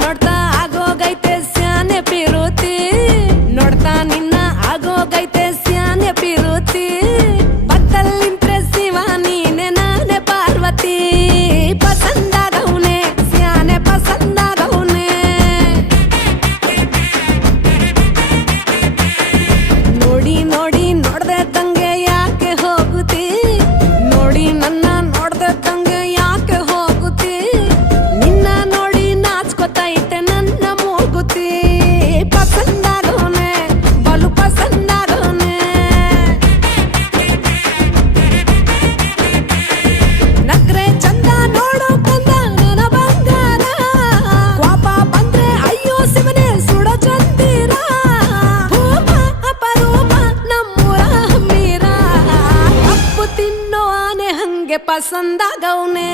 ನೋಡ್ತಾ ಆಗೋಗೈತೆ ಸ್ಯಾನೆ ಪಿರುತಿ ನೋಡ್ತಾ ನಿನ್ನ ಆಗೋಗೈತೆ ಸ್ಯಾನೆ ಪಿರುತಿ ಬತ್ತಲ್ಲಿಂತ್ರೆ ಶಿವ ನೀನೆ ನಾನೇ ಪಾರ್ವತಿ ಪಸಂದಾಗವ್ನೆ ಸ್ಯಾನೆ ಪಸಂದಾಗವ್ನೆ ನೋಡಿ ನೋಡಿ ನೋಡ್ದೆ ತಂಗೆ ಯಾಕೆ ಹೋಗುತ್ತಿ ನೋಡಿ ನನ್ನ ನೋಡ್ದೆ ತಂಗೆ ಯಾಕೆ ಹೋಗುತ್ತಿ ನಿನ್ನ ನೋಡಿ ನಾಚ್ಕೊತೈತೆ ನನ್ನ ಮೂಗುತಿ ಪಸಂದಾಗವ್ನೆ ಬಲು ಪಸಂದಾಗವ್ನೆ ನಕ್ರೆ ಚಂದ ನೋಡೋ ಕಂದ ನನ್ನ ಬಂಗಾರ ಕೋಪ ಬಂದ್ರೆ ಅಯ್ಯೋ ಶಿವನೇ ಸುಡೋ ಚಂದಿರ ಭೂಪ ಅಪರೂಪ ನಮ್ಮೂರ ಹಮ್ಮೀರ ಕಪ್ಪು ತಿನ್ನೋ ಆನೆ ಹಂಗೆ ಪಸಂದಾಗವ್ನೆ